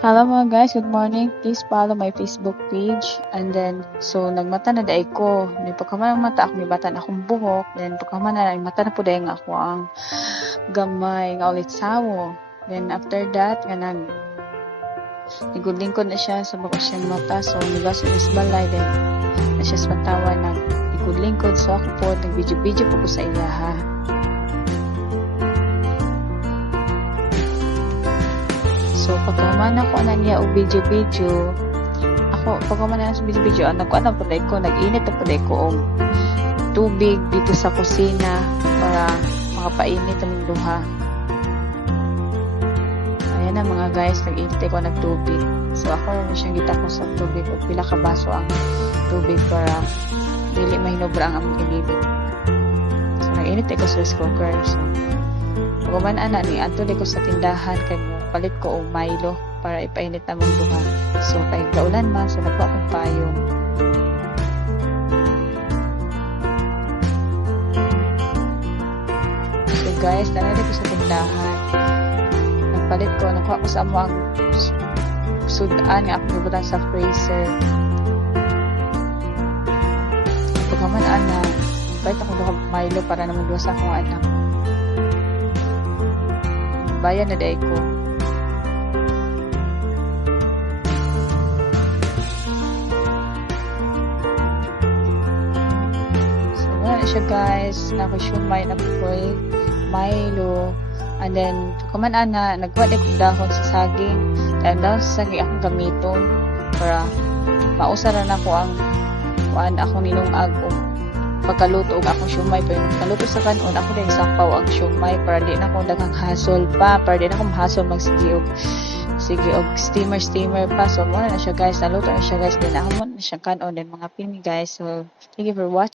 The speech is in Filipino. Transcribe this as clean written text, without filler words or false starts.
Hello mga guys, good morning. Please follow my Facebook page. And then, so nagmata na daig ko. May pagkaman ang mata ako, may bata na akong buhok. Then pagkaman na mata na po daig ako ang gamay nga ulit sawo. Then after that, nga nigudling ko na siya sa bako siyang mata. So nigas is balay. Then na siya sa pantawa na nigudling ko. So ako po, nag-video po ko sa ilaha. So, pagkaman ako na niya o video, ako, pagkaman na sa video, nagkuan po dahil ko, nag-init po dahil ko og tubig dito sa kusina para makapainit ang duha. Ayan na mga guys, nag-init ko ng tubig. So, ako na siyang gita ko sa tubig o pila ka baso ang tubig para dili mahinobra ang aming inibig. So, nag-init ko sa rice cooker. So, pagkaman ana ni ato ko sa tindahan kay palit ko og Milo para ipainit na mong duha. So kay kaulan man so nagpa akong payong. So guys, nanali ko sa tindahan. Nagpalit ko, nakuha ko sa amo ang sudan nga akong ibutan sa freezer. Pagkaman ana, palit ako duha Milo para naman duha sa akong anak. Bayan na daig ko. So, wala na siya guys. Nakusyumay na po Milo. And then, kuman ana, nagkuha ko dahon sa saging. And dahon sa saging akong gamiton para mausaran ako ang kuan ako ninungag o pagkaluto og akong siumay pero kaluto sa kanon ako din sampaw ang siumay para di na ako daghang hasol pa para di na ako mahasol sige og steamer pa so mo na siya guys naluto na siya guys din ako na siya kanon din mga pini guys so thank you for watching.